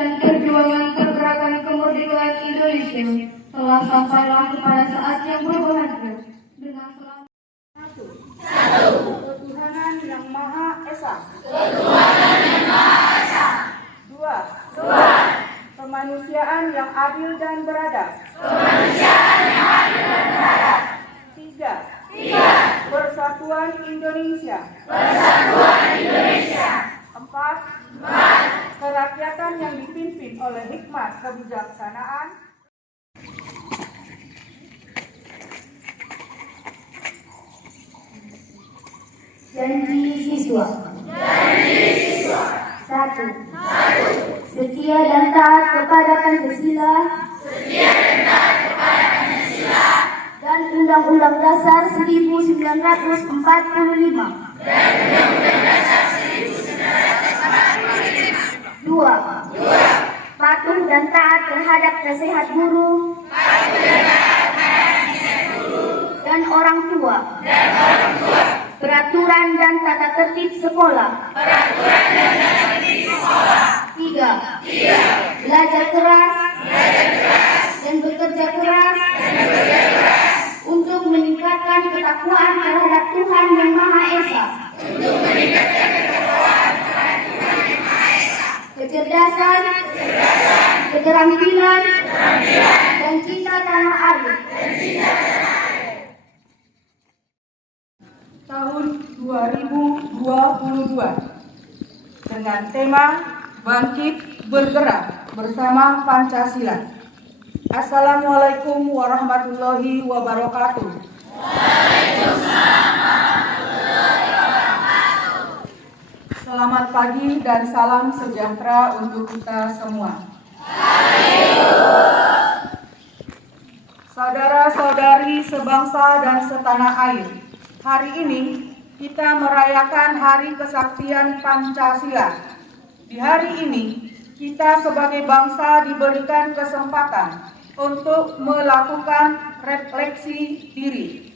dan perjuangan pergerakan kemerdekaan Indonesia telah sampailah kepada saat yang berbahagia dengan selamat. Satu. Ketuhanan yang Maha Esa. Dua. Kemanusiaan yang adil dan beradab. Tiga. Persatuan Indonesia. Empat. Kerakyatan yang dipimpin oleh hikmat kebijaksanaan. Janji siswa. 1. Setia dan taat kepada Pancasila dan Undang-Undang Dasar 1945. 2. Patuh dan taat terhadap nasihat guru dan orang tua. Peraturan dan tata tertib sekolah. 3. Belajar keras dan bekerja keras untuk meningkatkan ketakwaan terhadap Tuhan Yang Maha Esa. Kecerdasan, keterampilan, dan cinta tanah air. Tahun 2022 dengan tema Bangkit Bergerak Bersama Pancasila. Assalamualaikum warahmatullahi wabarakatuh. Selamat pagi dan salam sejahtera untuk kita semua. Saudara-saudari sebangsa dan setanah air, hari ini kita merayakan Hari Kesaktian Pancasila. Di hari ini, kita sebagai bangsa diberikan kesempatan untuk melakukan refleksi diri.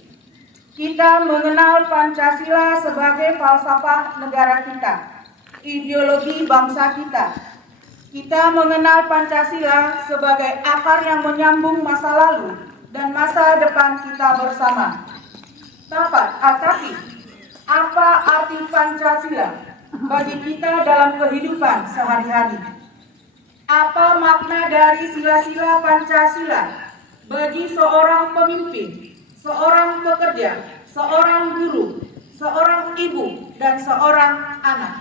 Kita mengenal Pancasila sebagai falsafah negara kita, ideologi bangsa kita. Kita mengenal Pancasila sebagai akar yang menyambung masa lalu dan masa depan kita bersama. Tapi, apa arti Pancasila bagi kita dalam kehidupan sehari-hari? Apa makna dari sila-sila Pancasila bagi seorang pemimpin, seorang pekerja, seorang guru, seorang ibu, dan seorang anak?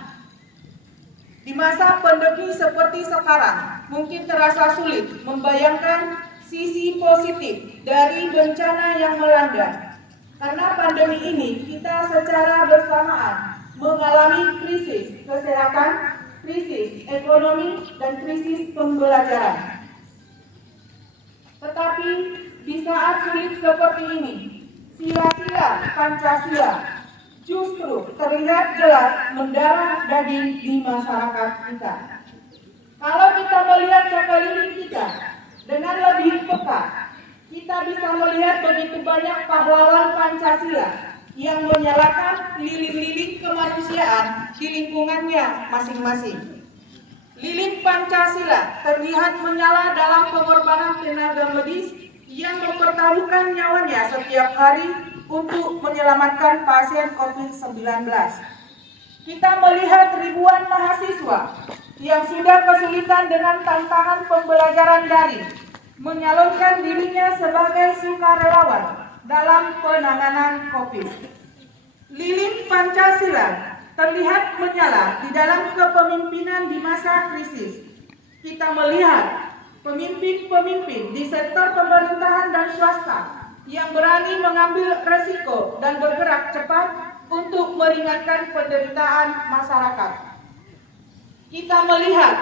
Di masa pandemi seperti sekarang, mungkin terasa sulit membayangkan sisi positif dari bencana yang melanda. Karena pandemi ini, kita secara bersamaan mengalami krisis kesehatan, krisis ekonomi, dan krisis pembelajaran. Tetapi di saat sulit seperti ini, sila-sila Pancasila justru terlihat jelas mendarah daging di masyarakat kita. Kalau kita melihat sekeliling kita dengan lebih peka, kita bisa melihat begitu banyak pahlawan Pancasila yang menyalakan lilin-lilin kemanusiaan di lingkungannya masing-masing. Lilin Pancasila terlihat menyala dalam pengorbanan tenaga medis yang mempertaruhkan nyawanya setiap hari untuk menyelamatkan pasien COVID-19. Kita melihat ribuan mahasiswa yang sudah kesulitan dengan tantangan pembelajaran daring, menyalurkan dirinya sebagai sukarelawan dalam penanganan COVID. Lilin Pancasila terlihat menyala di dalam kepemimpinan di masa krisis. Kita melihat pemimpin-pemimpin di sektor pemerintahan dan swasta yang berani mengambil resiko dan bergerak cepat untuk meringankan penderitaan masyarakat. Kita melihat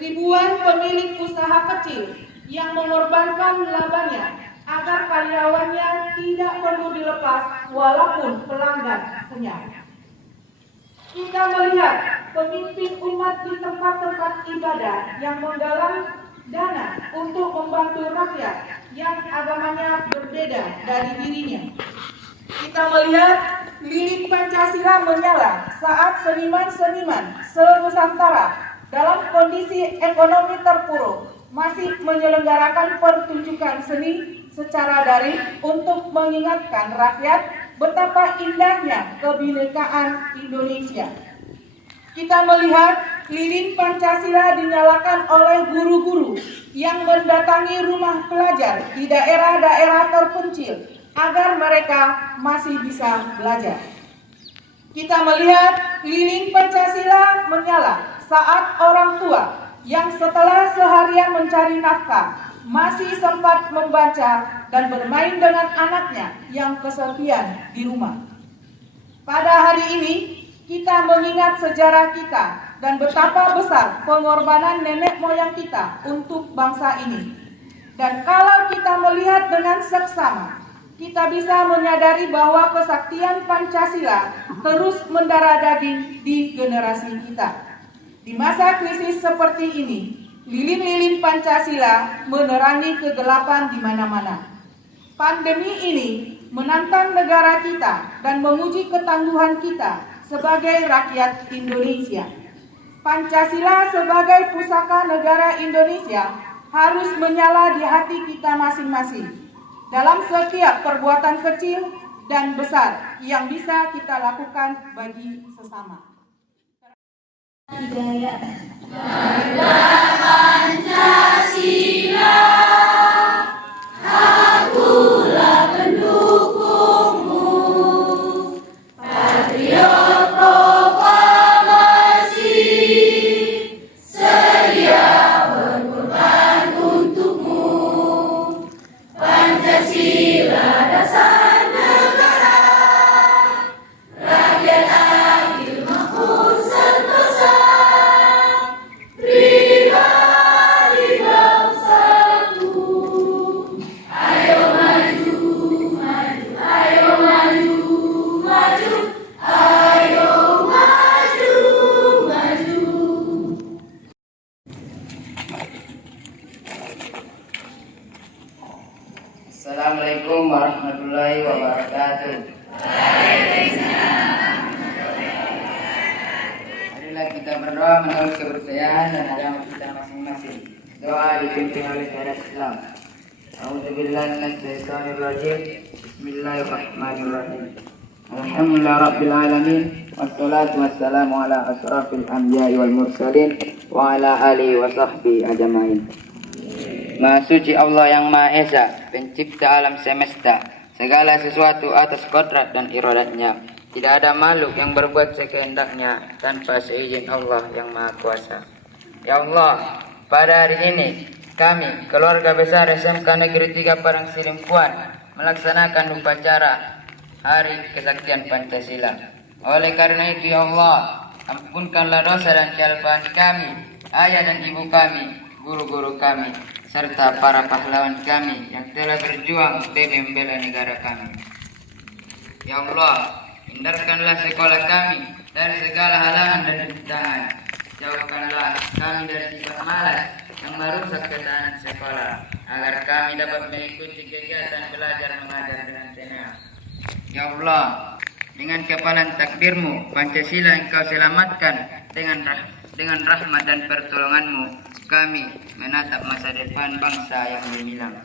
ribuan pemilik usaha kecil yang mengorbankan labanya agar karyawannya tidak perlu dilepas walaupun pelanggan kenyang. Kita melihat pemimpin umat di tempat-tempat ibadah yang menggalang dana untuk membantu rakyat yang agamanya berbeda dari dirinya. Kita melihat lilin Pancasila menyala saat seniman-seniman se-Nusantara dalam kondisi ekonomi terpuruk masih menyelenggarakan pertunjukan seni secara daring untuk mengingatkan rakyat betapa indahnya kebinekaan Indonesia. Kita melihat lilin Pancasila dinyalakan oleh guru-guru yang mendatangi rumah pelajar di daerah-daerah terpencil agar mereka masih bisa belajar. Kita melihat lilin Pancasila menyala saat orang tua yang setelah seharian mencari nafkah masih sempat membaca dan bermain dengan anaknya yang kesepian di rumah. Pada hari ini kita mengingat sejarah kita dan betapa besar pengorbanan nenek moyang kita untuk bangsa ini. Dan kalau kita melihat dengan seksama, kita bisa menyadari bahwa kesaktian Pancasila terus mendarah daging di generasi kita. Di masa krisis seperti ini, lilin-lilin Pancasila menerangi kegelapan di mana-mana. Pandemi ini menantang negara kita dan menguji ketangguhan kita sebagai rakyat Indonesia. Pancasila sebagai pusaka negara Indonesia harus menyala di hati kita masing-masing dalam setiap perbuatan kecil dan besar yang bisa kita lakukan bagi sesama. Hidayah. Assalamualaikum warahmatullahi wabarakatuh. Marilah kita berdoa menurut kepercayaan dan agama kita masing-masing. Doa dipimpin oleh syariat Islam. A'udzubillahi minasyaitonir rajim. Bismillahirrahmanirrahim. Alhamdulillah rabbil alamin. Wassalatu wassalamu ala asrafil anbiya'i wal mursalin wa ala alihi wa sahbihi ajmain. Maha suci Allah yang Maha Esa, pencipta alam semesta, segala sesuatu atas kodrat dan iradatnya. Tidak ada makhluk yang berbuat sekehendaknya tanpa seizin Allah yang Maha Kuasa. Ya Allah, pada hari ini kami, keluarga besar SMK Negeri 3 Parangsirimpuan, melaksanakan upacara Hari Kesaktian Pancasila. Oleh karena itu ya Allah, ampunkanlah dosa dan kesalahan kami, ayah dan ibu kami, guru-guru kami, serta para pahlawan kami yang telah berjuang demi membela negara kami. Ya Allah, hindarkanlah sekolah kami dari segala halangan dan rintangan. Jauhkanlah kami dari sifat malas yang merusak ketahanan sekolah, agar kami dapat mengikuti kegiatan belajar mengajar dengan tenang. Ya Allah, dengan kepalan takdirmu, Pancasila Engkau selamatkan dengan rahmat dan pertolonganmu. Kami menatap masa depan bangsa yang gemilang.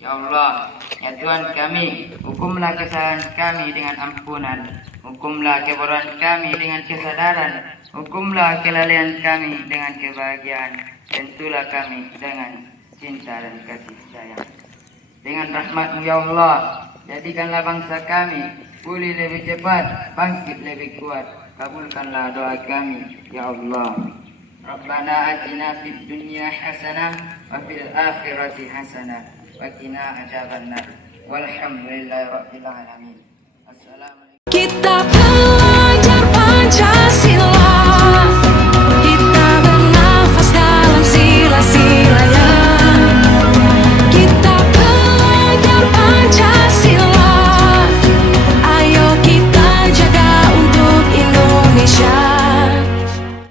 Ya Allah, ya Tuhan kami, hukumlah kesalahan kami dengan ampunan, hukumlah kebodohan kami dengan kesadaran, hukumlah kelalaian kami dengan kebahagiaan, tentulah kami dengan cinta dan kasih sayang. Dengan rahmat-Mu ya Allah, jadikanlah bangsa kami pulih lebih cepat, bangkit lebih kuat. Kabulkanlah doa kami ya Allah. Rabbana atina fid dunya hasanah wa fil akhirati hasanah wa qina adzabannar. Walhamdulillahi rabbil alamin. Assalamualaikum. Kita